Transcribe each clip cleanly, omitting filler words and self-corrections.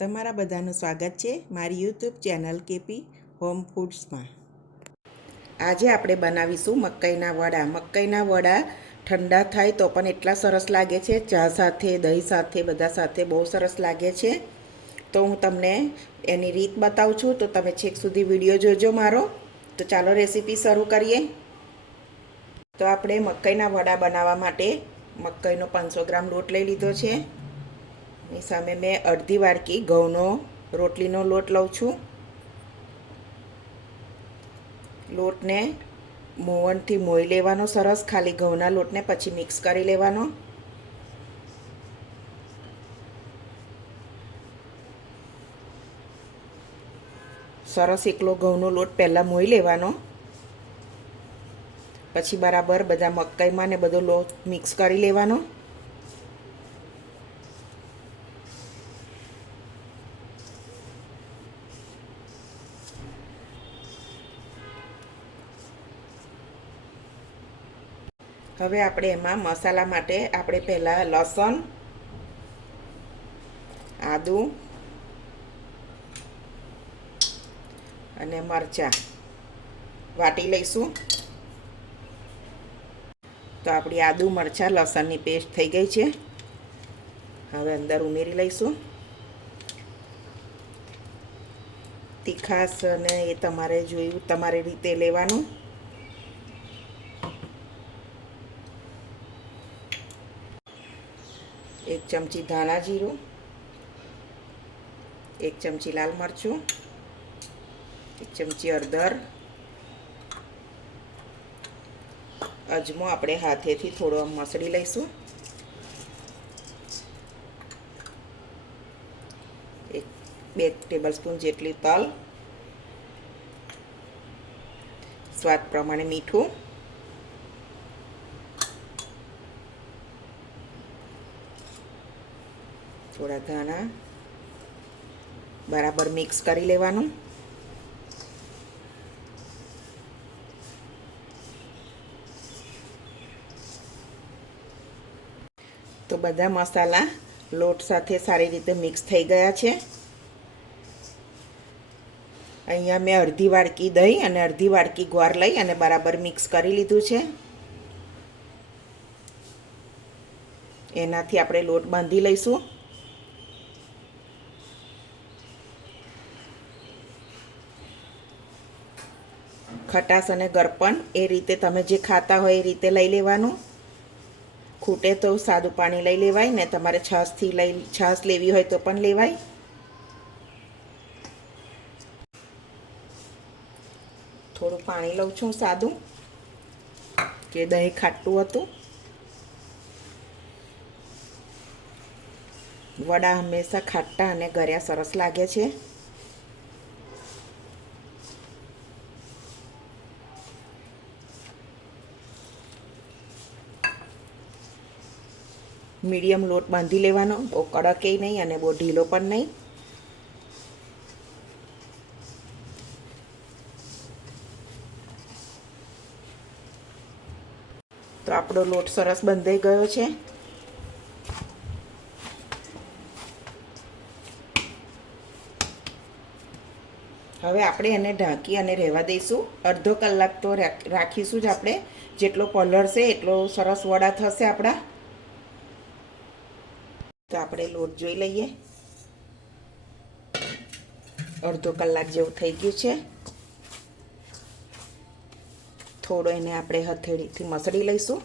તમારા બધાનું સ્વાગત છે મારી યુટ્યુબ ચેનલ કેપી હોમ ફૂડ્સમાં। આજે આપણે બનાવીશું મકાઈના વડા। મકાઈના વડા ઠંડા થાય તો પણ એટલા સરસ લાગે છે, ચા સાથે, દહીં સાથે, બધા સાથે બહુ સરસ લાગે છે। તો હું તમને એની રીત બતાવું છું, તો તમે છેક સુધી વિડીયો જોજો મારો। તો ચાલો રેસીપી શરૂ કરીએ। તો આપણે મકાઈના વડા બનાવવા માટે મકાઈનો 500 ગ્રામ લોટ લઈ લીધો છે। એની સામે મેં અડધી વાડકી ઘઉંનો રોટલીનો લોટ લઉં છું। લોટને મોવણથી મોઈ લેવાનો સરસ, ખાલી ઘઉંના લોટને પછી મિક્સ કરી લેવાનો। સરસ એકલો ઘઉંનો લોટ પહેલાં મોઈ લેવાનો, પછી બરાબર બધા મકાઈમાં ને બધો લોટ મિક્સ કરી લેવાનો। હવે આપણે એમાં મસાલા માટે આપણે પહેલાં લસણ, આદું અને મરચાં વાટી લઈશું। તો આપણી આદુ, મરચાં, લસણની પેસ્ટ થઈ ગઈ છે। હવે અંદર ઉમેરી લઈશું। તીખાશ અને એ તમારે જોયું, તમારી રીતે લેવાનું। એક ચમચી ધાણા જીરું, એક ચમચી લાલ મરચું, એક ચમચી હળદર, અજમો આપણે હાથેથી થોડો મસળી લઈશું। એક 2 ટેબલસ્પૂન જેટલી તલ, સ્વાદ પ્રમાણે મીઠું, થોડા ધાણા, બરાબર મિક્સ કરી લેવાનું। તો બધા મસાલા લોટ સાથે સારી રીતે મિક્સ થઈ ગયા છે। અહીંયા મેં અડધી વાડકી દહીં અને અડધી વાડકી ગોળ લઈ અને બરાબર મિક્સ કરી લીધું છે। એનાથી આપણે લોટ બાંધી લઈશું। ખટાશ અને ગરપણ એ રીતે તમે જે ખાતા હોય એ રીતે લઈ લેવાનું। ખૂટે તો સાદું પાણી લઈ લેવાય, ને તમારે છાશ લેવી હોય તો પણ લેવાય। થોડું પાણી લઉં છું સાદું, કે દહીં ખાટું હતું। વડા હંમેશા ખાટા અને ગળ્યા સરસ લાગે છે। મીડિયમ લોટ બાંધી લેવાનો, બહુ કડકેય નહીં અને બહુ ઢીલો પણ નહીં। તો આપણો લોટ સરસ બંધાઈ ગયો છે। હવે આપણે એને ઢાંકી અને રહેવા દઈશું। અડધો કલાક તો રાખીશું જ આપણે। જેટલો પલળશે એટલો સરસ વડા થશે આપણા। તો આપણે લોટ જોઈ લઈએ। અડધો કલાક જેવું થઈ ગયું છે। થોડો એને આપણે હથેળીથી મસળી લઈશું।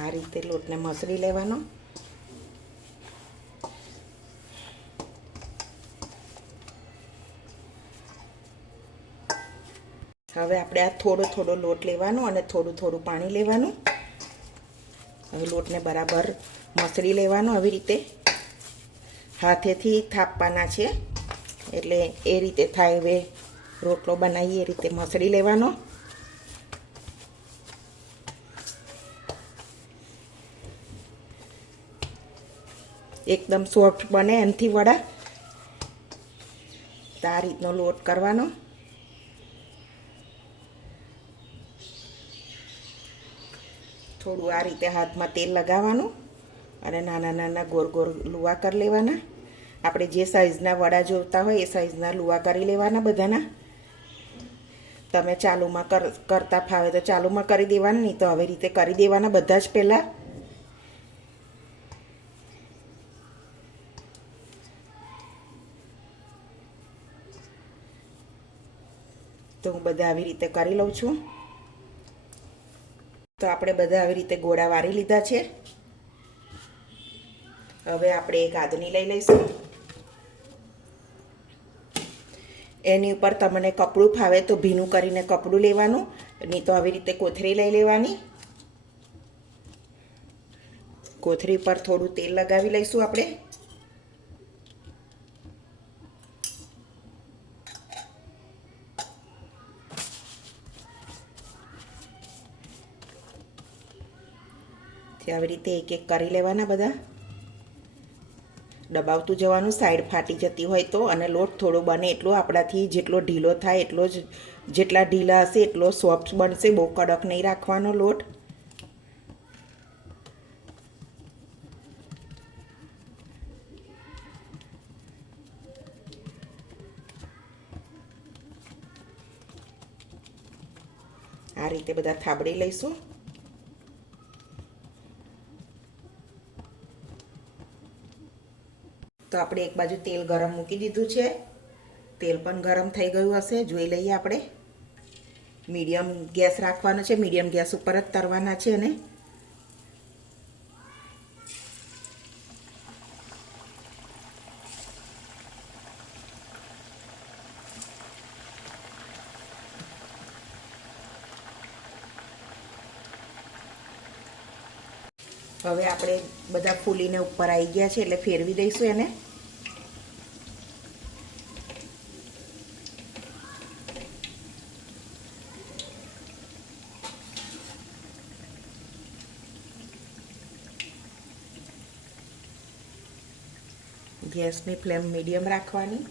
આ રીતે લોટને મસળી લેવાનો। હવે આપણે આ થોડો થોડો લોટ લેવાનો અને થોડું થોડું પાણી લેવાનું। હવે લોટને બરાબર મસળી લેવાનો। આવી રીતે હાથેથી થાપવાના છે, એટલે એ રીતે થાય। હવે રોટલો બનાવીએ એ રીતે મસળી લેવાનો। एकदम सॉफ्ट बने एमथी वड़ा। તો આ રીતનો લોટ કરવાનો. થોડું આ રીતે હાથમાં તેલ લગાવવાનું અને નાના નાના ગોળ ગોળ લુવા કરી લેવાના. આપણે જે સાઈઝના વડા જોઈતા હોય એ સાઈઝના લુવા કરી લેવાના બધાના. તમે ચાલુમાં કરતા ફાવે તો ચાલુમાં કરી દેવાના, નહીં તો આવી રીતે કરી દેવાના બધા જ પહેલાં. તો હું બધા આવી રીતે કરી લઉં છું. તો આપણે બધા આવી રીતે ગોળા વારી લીધા છે. હવે આપણે એક આદની લઈ લઈશું. એની ઉપર તમને કપડું ફાવે તો ભીનું કરીને કપડું લેવાનું, નહીં તો આવી રીતે કોથળી લઈ લેવાની. કોથળી પર થોડું તેલ લગાવી લઈશું આપણે. આવી રીતે એક એક કરી લેવાના બધા. દબાવતું જવાનું સાઈડ ફાટી જતી હોય તો. અને લોટ થોડો બને એટલો આપણાથી જેટલો ઢીલો થાય એટલો જ, જેટલા ઢીલા હશે એટલો સોફ્ટ બનશે. બહુ કડક નહીં રાખવાનો લોટ. આ રીતે બધા થાબડી લઈશું. તો આપણે એક બાજુ તેલ ગરમ મૂકી દીધું છે. તેલ પણ ગરમ થઈ ગયું હશે, જોઈ લઈએ આપણે. મીડિયમ ગેસ રાખવાનો છે, મીડિયમ ગેસ ઉપર જ તરવાના છે. અને હવે આપણે બધા ફૂલીને ઉપર આવી ગયા છે એટલે ફેરવી દઈશું એને. ગેસની ફ્લેમ મીડિયમ રાખવાની.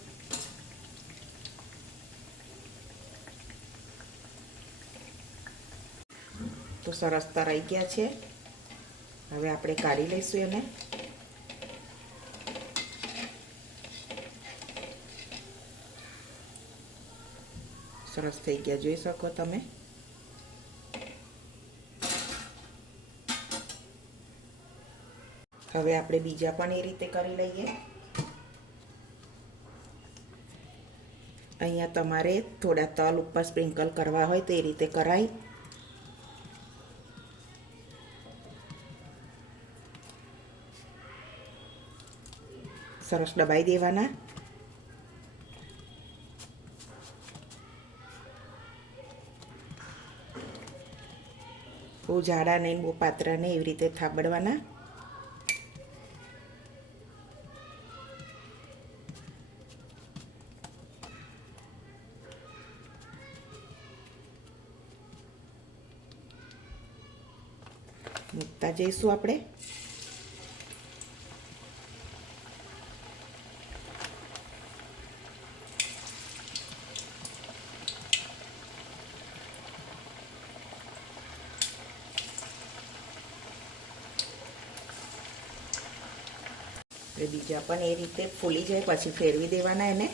તો સરસ તરાઈ ગયા છે. હવે આપણે કાઢી લઈશું એને. સરસ થઈ ગયા, જોઈ શકો તમે. હવે આપણે બીજા પણ એ રીતે કરી લઈએ. અહીંયા તમારે થોડા તલ ઉપર સ્પ્રિંકલ કરવા હોય તો એ રીતે કરાય. સરસ દબાઈ દેવાના. બહુ જાડા નહીં, બહુ પાતળા નહીં, એવી રીતે થાબડવાના. મૂકતા જઈશું આપણે. બીજા પણ એ રીતે ફૂલી જાય પછી ફેરવી દેવાના એને.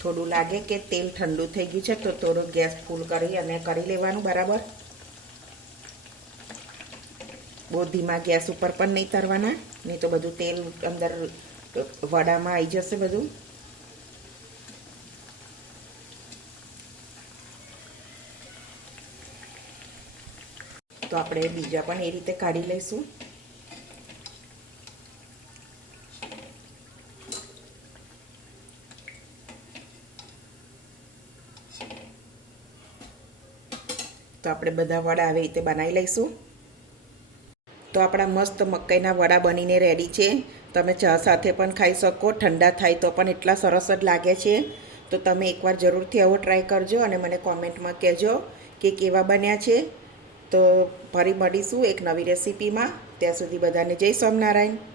થોડું લાગે કે તેલ ઠંડુ થઈ ગયું છે તો થોડું ગેસ ફૂલ કરી અને કરી લેવાનું બરાબર. બહુ ધીમા ગેસ ઉપર પણ નહીં તરવાના, નહીં તો બધું તેલ અંદર વડામાં આવી જશે બધું. તો આપણે બીજા પણ એ રીતે કાઢી લઈશું. તો આપણે બધા વડા આવી રીતે બનાવી લઈશું. તો આપણા મસ્ત મકાઈના વડા બનીને રેડી છે. તમે ચા સાથે પણ ખાઈ શકો, ઠંડા થાય તો પણ એટલા સરસ જ લાગે છે. તો તમે એકવાર જરૂરથી આવો ટ્રાય કરજો અને મને કોમેન્ટમાં કહેજો કે કેવા બન્યા છે. તો ફરી મળીશું એક નવી રેસીપીમાં. ત્યાં સુધી બધાને જય સ્વામિનારાયણ.